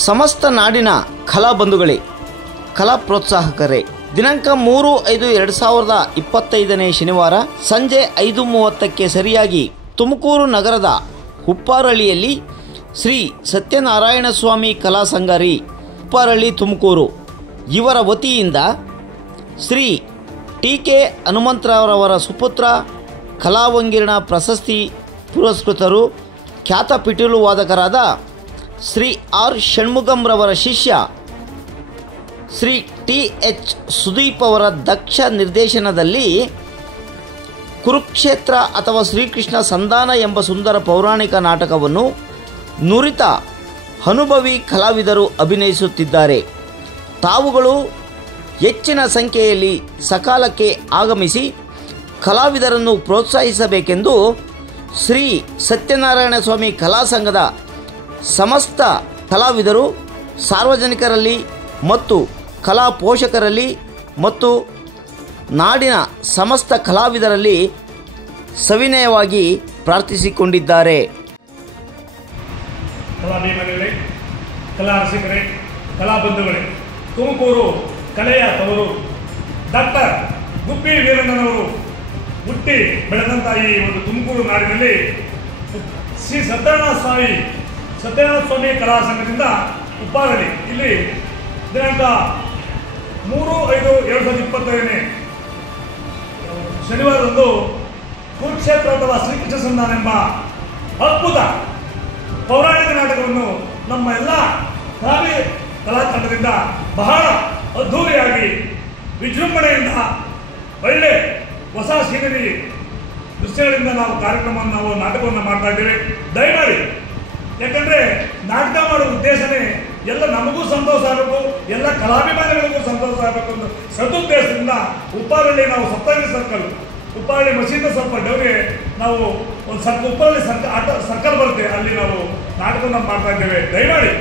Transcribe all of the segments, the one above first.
ಸಮಸ್ತ ನಾಡಿನ ಕಲಾಬಂಧುಗಳೇ, ಕಲಾ ಪ್ರೋತ್ಸಾಹಕರೇ, ದಿನಾಂಕ 3/5/2025 ಶನಿವಾರ ಸಂಜೆ 5:30ಕ್ಕೆ ಸರಿಯಾಗಿ ತುಮಕೂರು ನಗರದ ಉಪ್ಪಾರಳ್ಳಿಯಲ್ಲಿ ಶ್ರೀ ಸತ್ಯನಾರಾಯಣ ಸ್ವಾಮಿ ಕಲಾ ಸಂಘರಿ ಉಪ್ಪಾರಳ್ಳಿ ತುಮಕೂರು ಇವರ ವತಿಯಿಂದ ಶ್ರೀ ಟಿ.ಕೆ. ಹನುಮಂತರಾವರವರ ಸುಪುತ್ರ ಕಲಾವಂಗಿರಣ ಪ್ರಶಸ್ತಿ ಪುರಸ್ಕೃತರು, ಖ್ಯಾತ ಪಿಟೀಲು ವಾದಕರಾದ ಶ್ರೀ ಆರ್. ಷಣ್ಮುಗಂರವರ ಶಿಷ್ಯ ಶ್ರೀ ಟಿ.ಎಚ್. ಸುದೀಪ್ ಅವರ ದಕ್ಷ ನಿರ್ದೇಶನದಲ್ಲಿ ಕುರುಕ್ಷೇತ್ರ ಅಥವಾ ಶ್ರೀಕೃಷ್ಣ ಸಂಧಾನ ಎಂಬ ಸುಂದರ ಪೌರಾಣಿಕ ನಾಟಕವನ್ನು ನುರಿತ ಅನುಭವಿ ಕಲಾವಿದರು ಅಭಿನಯಿಸುತ್ತಿದ್ದಾರೆ. ತಾವುಗಳು ಹೆಚ್ಚಿನ ಸಂಖ್ಯೆಯಲ್ಲಿ ಸಕಾಲಕ್ಕೆ ಆಗಮಿಸಿ ಕಲಾವಿದರನ್ನು ಪ್ರೋತ್ಸಾಹಿಸಬೇಕೆಂದು ಶ್ರೀ ಸತ್ಯನಾರಾಯಣ ಸ್ವಾಮಿ ಕಲಾ ಸಂಘದ ಸಮಸ್ತ ಕಲಾವಿದರು, ಸಾರ್ವಜನಿಕರಲ್ಲಿ ಮತ್ತು ಕಲಾ ಪೋಷಕರಲ್ಲಿ ಮತ್ತು ನಾಡಿನ ಸಮಸ್ತ ಕಲಾವಿದರಲ್ಲಿ ಸವಿನಯವಾಗಿ ಪ್ರಾರ್ಥಿಸಿಕೊಂಡಿದ್ದಾರೆ. ಕಲಾಭಿಮಾನಿಗಳೇ, ಕಲಾ ರಸಿಕರೇ, ಕಲಾಬಂಧುಗಳೇ, ತುಮಕೂರು ಕಲೆಯ ತವರು ಡಾಕ್ಟರ್ ಗುಬ್ಬಿ ವೀರಣ್ಣನವರು ಹುಟ್ಟಿ ಬೆಳೆದಂಥ ಈ ಒಂದು ತುಮಕೂರು ನಾಡಿನಲ್ಲಿ ಶ್ರೀ ಸತ್ಯನಾರಾಯಣ ಸ್ವಾಮಿ ಕಲಾ ಸಂಘದಿಂದ ಉಪ್ಪಾರಳ್ಳಿ ಇಲ್ಲಿ ದಿನಾಂಕ 3/5/2025 ಶನಿವಾರದಂದು ಕುರುಕ್ಷೇತ್ರ ಅಥವಾ ಶ್ರೀಕೃಷ್ಣ ಸಂಧಾನ ಎಂಬ ಅದ್ಭುತ ಪೌರಾಣಿಕ ನಾಟಕವನ್ನು ನಮ್ಮ ಎಲ್ಲ ಕಲಾತಂಡದಿಂದ ಬಹಳ ಅದ್ಧೂರಿಯಾಗಿ ವಿಜೃಂಭಣೆಯಿಂದ ಒಳ್ಳೆ ಹೊಸ ಸೀನರಿ ದೃಶ್ಯಗಳಿಂದ ನಾವು ನಾಟಕವನ್ನು ಮಾಡ್ತಾ ಇದ್ದೇವೆ. ದಯಮಾಡಿ, ಯಾಕಂದರೆ ನಾಟಕ ಮಾಡೋ ಉದ್ದೇಶನೇ ಎಲ್ಲ ನಮಗೂ ಸಂತೋಷ ಆಗಬೇಕು, ಎಲ್ಲ ಕಲಾಭಿಮಾನಿಗಳಿಗೂ ಸಂತೋಷ ಆಗಬೇಕು ಅನ್ನೋ ಸದುದ್ದೇಶದಿಂದ ಉಪ್ಪಾರಳ್ಳಿ ನಾವು ಸಪ್ತಗಿರಿ ಸರ್ಕಲ್, ಉಪ್ಪಾರಳ್ಳಿ ಮಸೀದ ಸ್ವಲ್ಪ ಡೌಗೆ ನಾವು ಒಂದು ಉಪ್ಪಾರಳ್ಳಿ ಸರ್ಕಲ್ ಬರುತ್ತೆ, ಅಲ್ಲಿ ನಾವು ನಾಟಕವನ್ನು ಮಾಡ್ತಾ ಇದ್ದೇವೆ. ದಯಮಾಡಿ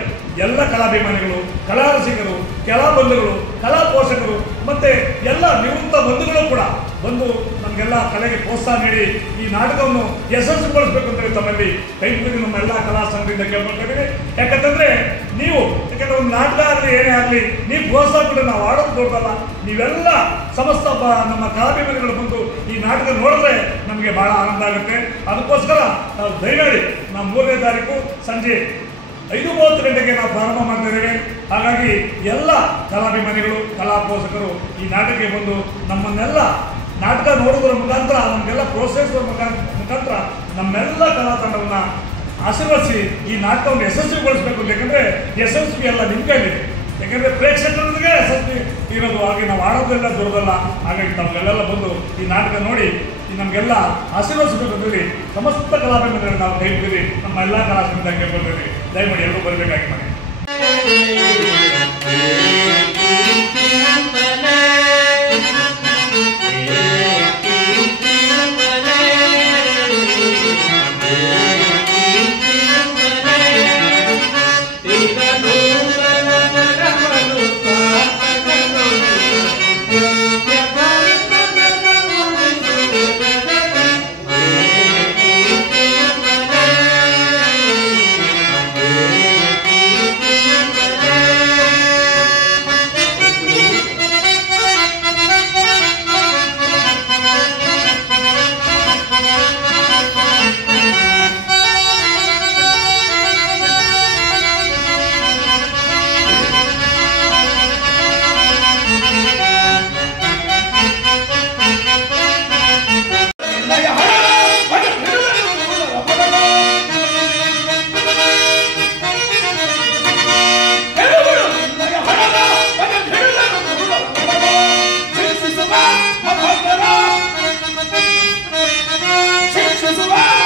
ಎಲ್ಲ ಕಲಾಭಿಮಾನಿಗಳು, ಕಲಾ ರಸಿಕರು, ಕಲಾಬಂಧುಗಳು, ಕಲಾ ಪೋಷಕರು ಮತ್ತು ಎಲ್ಲ ನಿವೃತ್ತ ಬಂಧುಗಳು ಕೂಡ ಬಂದು ನಮಗೆಲ್ಲ ಕಲೆಗೆ ಪ್ರೋತ್ಸಾಹ ನೀಡಿ ಈ ನಾಟಕವನ್ನು ಯಶಸ್ವಿಗೊಳಿಸಬೇಕು ಅಂತೇಳಿ ತಮ್ಮಲ್ಲಿ ಕೈ ಮುಗಿದು ನಮ್ಮ ಎಲ್ಲ ಕಲಾ ಸಂಘದಿಂದ ಕೇಳ್ಕೊಳ್ತಿದ್ದೀವಿ. ಯಾಕಂತಂದರೆ ಯಾಕಂದರೆ ಒಂದು ನಾಟಕ ಆಗಲಿ ಏನೇ ಆಗಲಿ ನೀವು ಪ್ರೋತ್ಸಾಹ ಕೊಟ್ಟು ನಾವು ಆಡೋದು ದೊಡ್ಡಲ್ಲ, ನೀವೆಲ್ಲ ಸಮಸ್ತ ನಮ್ಮ ಕಲಾಭಿಮಾನಿಗಳು ಬಂದು ಈ ನಾಟಕ ನೋಡಿದ್ರೆ ನಮಗೆ ಭಾಳ ಆನಂದ ಆಗುತ್ತೆ. ಅದಕ್ಕೋಸ್ಕರ ನಾವು ದಯಮಾಡಿ ನಾವು 3ನೇ ತಾರೀಕು ಸಂಜೆ 5:30 ಗಂಟೆಗೆ ನಾವು ಪ್ರಾರಂಭ ಮಾಡ್ತಾ ಇದ್ದೇವೆ. ಹಾಗಾಗಿ ಎಲ್ಲ ಕಲಾಭಿಮಾನಿಗಳು, ಕಲಾ ಪೋಷಕರು ಈ ನಾಟಕಕ್ಕೆ ಬಂದು ನಮ್ಮನ್ನೆಲ್ಲ ನಾಟಕ ನೋಡೋದ್ರ ಮುಖಾಂತರ, ನಮಗೆಲ್ಲ ಪ್ರೋತ್ಸಾಹಿಸುವ ಮುಖಾಂತರ ನಮ್ಮೆಲ್ಲ ಕಲಾ ತಂಡವನ್ನು ಆಶೀರ್ವದಿಸಿ ಈ ನಾಟಕವನ್ನು ಯಶಸ್ವಿಗೊಳಿಸಬೇಕು. ಯಾಕಂದರೆ ಯಶಸ್ವಿ ಎಲ್ಲ ನಿಮ್ಮ ಕೈಲಿದೆ, ಯಾಕಂದರೆ ಪ್ರೇಕ್ಷಕರಿಗೆ ಯಶಸ್ವಿ ಇರೋದು, ಹಾಗೆ ನಾವು ಆಡೋದೆಲ್ಲ ದೊಡ್ಡದಲ್ಲ. ಹಾಗಾಗಿ ನಮಗೆಲ್ಲ ಬಂದು ಈ ನಾಟಕ ನೋಡಿ ನಮಗೆಲ್ಲ ಆಶೀರ್ವದಿಸಬೇಕು ಅಂತೇಳಿ ಸಮಸ್ತ ಕಲಾಭಿಮಾನಿಗಳು ನಾವು ಕೈ ಮುಗಿದು ನಮ್ಮ ಎಲ್ಲ ಕಲಾವಿದರಿಂದ ಕೇಳ್ಕೊಳ್ತೀವಿ. ದಯಮಾಡಿ ಎಲ್ಲರೂ ಬರಬೇಕಾಗಿ ಮಾಡಿ. Survive!